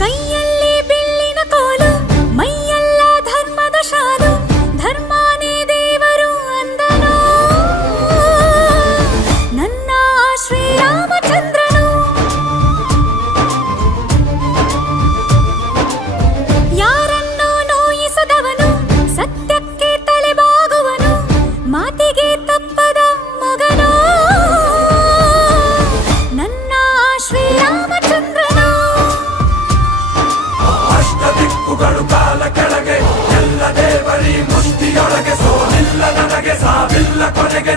ಕೈಯಲ್ಲಿ ಬೆಳ್ಳಿನ ಕೋಲು, ಮೈಯೆಲ್ಲ ಧರ್ಮದ ಶಾಲು, ಧರ್ಮನೇ ದೇವರು ಅಂದನು ನನ್ನ ಶ್ರೀರಾಮಚಂದ್ರನು. ಯಾರನ್ನೂ ನೋಯಿಸದವನು, ಸತ್ಯಕ್ಕೆ ತಲೆಬಾಗುವನು, ಮಾತಿಗೆ ತಪ್ಪದ ಮಗನು ನನ್ನ ಶ್ರೀರಾಮಚಂದ್ರನು. ಅಷ್ಟ ದಿಕ್ಕುಗಳು ಕಾಲ ಕೆಳಗೆ, ಎಲ್ಲ ದೇವರಿ ಮುಷ್ಟಿಯೊಳಗೆ, ಸೋಲಿಲ್ಲ ನನಗೆ ಸಾವಿಲ್ಲ ಕೊನೆಗೆ.